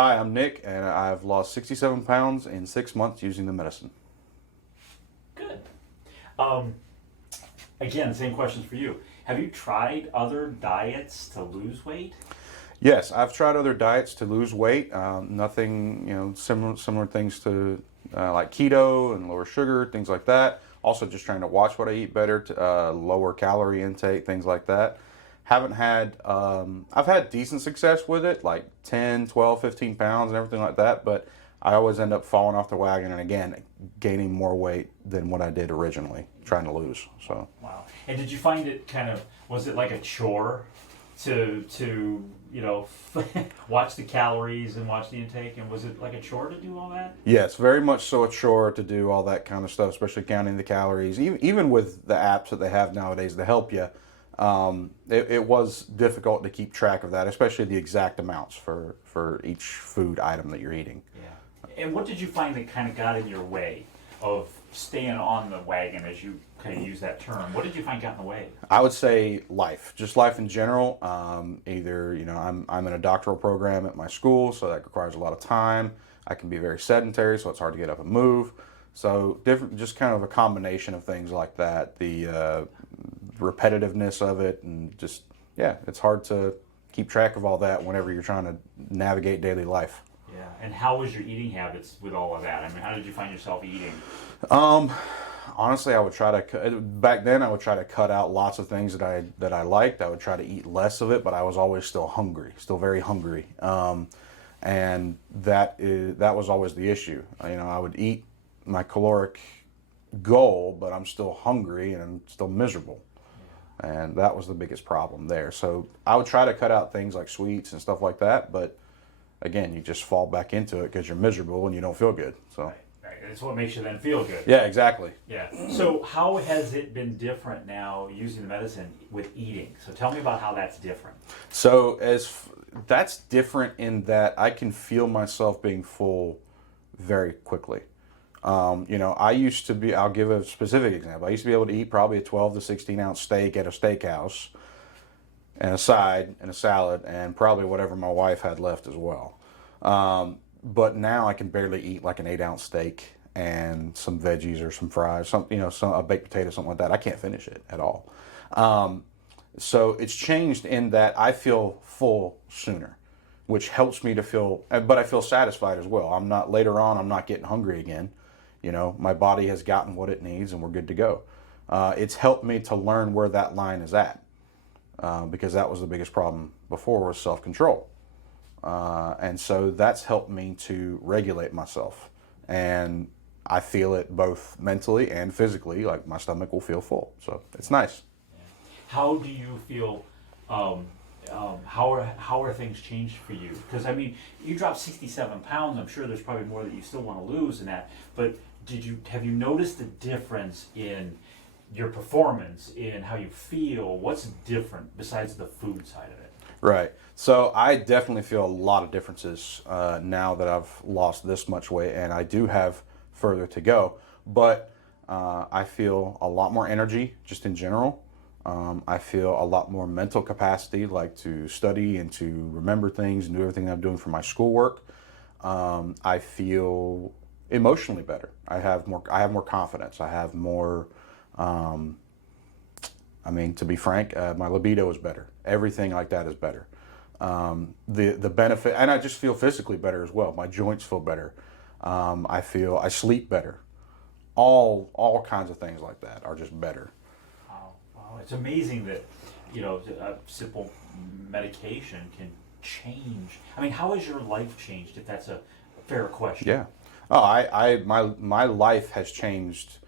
Hi, I'm Nick, and I've lost 67 pounds in 6 months using the medicine. Good. Um, Again, same questions for you. Have you tried other diets to lose weight? Yes, I've tried other diets to lose weight. Nothing, similar things to like keto and lower sugar, things like that. Also, just trying to watch what I eat better, to lower calorie intake, things like that. Haven't had, I've had decent success with it, like 10, 12, 15 pounds and everything like that, but I always end up falling off the wagon and again, gaining more weight than what I did originally, trying to lose. So. Wow. And did you find it was it like a chore to watch the calories and watch the intake? And was it like a chore to do all that? Yes, very much so a chore to do all that kind of stuff, especially counting the calories. Even with the apps that they have nowadays to help you, it was difficult to keep track of that, especially the exact amounts for each food item that you're eating. Yeah. And what did you find that kind of got in your way of staying on the wagon, as you kind of use that term? What did you find got in the way? I would say life, just life in general. Either I'm in a doctoral program at my school, so that requires a lot of time. I can be very sedentary, so it's hard to get up and move. So different, just kind of a combination of things like that. The repetitiveness of it, and just it's hard to keep track of all that whenever you're trying to navigate daily life. Yeah. And how was your eating habits with all of that? I mean, how did you find yourself eating? Honestly, I would try to back then. I would try to cut out lots of things that I liked. I would try to eat less of it, but I was always still hungry, still very hungry, and that was always the issue. I would eat my caloric goal, but I'm still hungry and I'm still miserable, and that was the biggest problem there. So I would try to cut out things like sweets and stuff like that, but again, you just fall back into it because you're miserable and you don't feel good. So. Right. It's what makes you then feel good. Yeah, exactly. Yeah. So how has it been different now using the medicine with eating? So tell me about how that's different. So that's different in that I can feel myself being full very quickly. I used to be, I'll give a specific example. I used to be able to eat probably a 12 to 16 ounce steak at a steakhouse and a side and a salad and probably whatever my wife had left as well. But now I can barely eat like an 8 ounce steak and some veggies or some fries, a baked potato, something like that. I can't finish it at all. So it's changed in that I feel full sooner, which helps me to feel, but I feel satisfied as well. I'm not getting hungry again. My body has gotten what it needs and we're good to go. It's helped me to learn where that line is at, because that was the biggest problem before, was self-control. And so that's helped me to regulate myself, and I feel it both mentally and physically. Like my stomach will feel full, so it's nice. How do you feel? How are things changed for you? Because I mean, you dropped 67 pounds. I'm sure there's probably more that you still want to lose in that. But have you noticed the difference in your performance, in how you feel? What's different besides the food side of it? Right. So I definitely feel a lot of differences now that I've lost this much weight, and I do have further to go. But I feel a lot more energy just in general. I feel a lot more mental capacity, like to study and to remember things and do everything I'm doing for my schoolwork. I feel emotionally better. I have more confidence. I have more. To be frank, my libido is better. Everything like that is better. The benefit, and I just feel physically better as well. My joints feel better. I sleep better. All kinds of things like that are just better. Wow, it's amazing that a simple medication can change. I mean, how has your life changed? If that's a fair question. Yeah. Oh, my life has changed.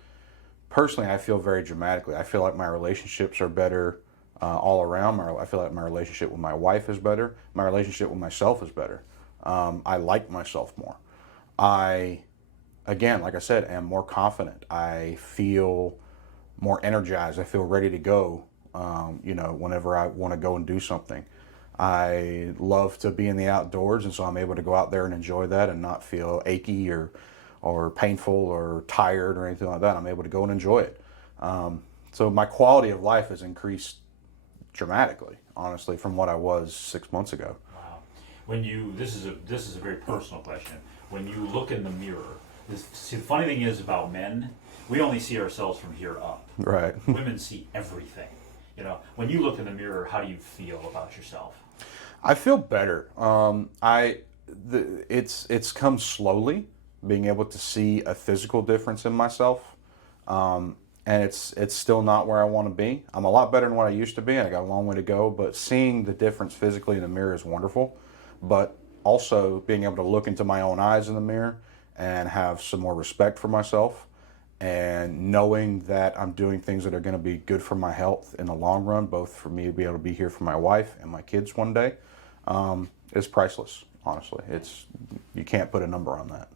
Personally, I feel very dramatically. I feel like my relationships are better all around. I feel like my relationship with my wife is better. My relationship with myself is better. I like myself more. Again, like I said, am more confident. I feel more energized. I feel ready to go, whenever I want to go and do something. I love to be in the outdoors, and so I'm able to go out there and enjoy that and not feel achy or painful or tired or anything like that. I'm able to go and enjoy it. So my quality of life has increased dramatically, honestly, from what I was 6 months ago. Wow. When you, this is a very personal question. When you look in the mirror, see, the funny thing is about men, we only see ourselves from here up. Right. Women see everything. You know, when you look in the mirror, how do you feel about yourself? I feel better. It's come slowly, being able to see a physical difference in myself, and it's still not where I want to be. I'm a lot better than what I used to be, and I got a long way to go. But seeing the difference physically in the mirror is wonderful. But also being able to look into my own eyes in the mirror and have some more respect for myself, and knowing that I'm doing things that are going to be good for my health in the long run, both for me to be able to be here for my wife and my kids one day, is priceless. Honestly, you can't put a number on that.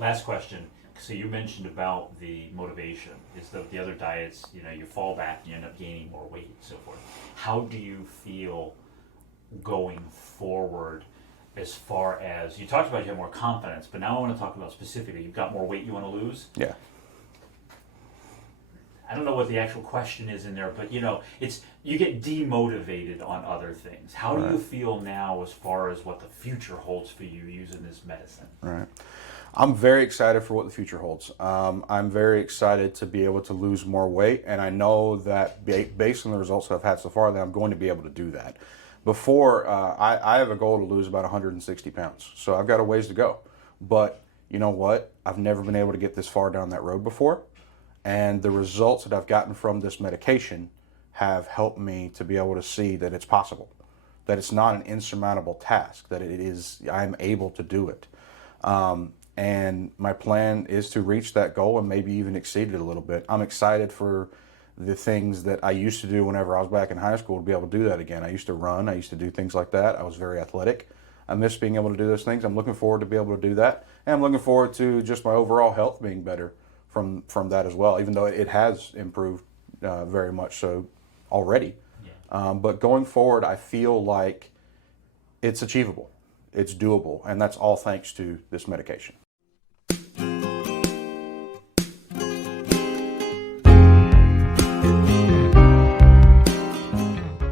Last question. So you mentioned about the motivation is that the other diets, you know, you fall back and you end up gaining more weight and so forth. How do you feel going forward as far as, you talked about you have more confidence, but now I want to talk about specifically, you've got more weight you want to lose? Yeah. I don't know what the actual question is in there, but you know, it's, you get demotivated on other things. How do you feel now as far as what the future holds for you using this medicine? Right. I'm very excited for what the future holds. I'm very excited to be able to lose more weight, and I know that based on the results that I've had so far, that I'm going to be able to do that. Before, I have a goal to lose about 160 pounds, so I've got a ways to go. But you know what? I've never been able to get this far down that road before, and the results that I've gotten from this medication have helped me to be able to see that it's possible, that it's not an insurmountable task, that I'm able to do it. And my plan is to reach that goal and maybe even exceed it a little bit. I'm excited for the things that I used to do whenever I was back in high school to be able to do that again. I used to run. I used to do things like that. I was very athletic. I miss being able to do those things. I'm looking forward to be able to do that. And I'm looking forward to just my overall health being better from that as well, even though it has improved very much so already. Yeah. But going forward, I feel like it's achievable. It's doable. And that's all thanks to this medication.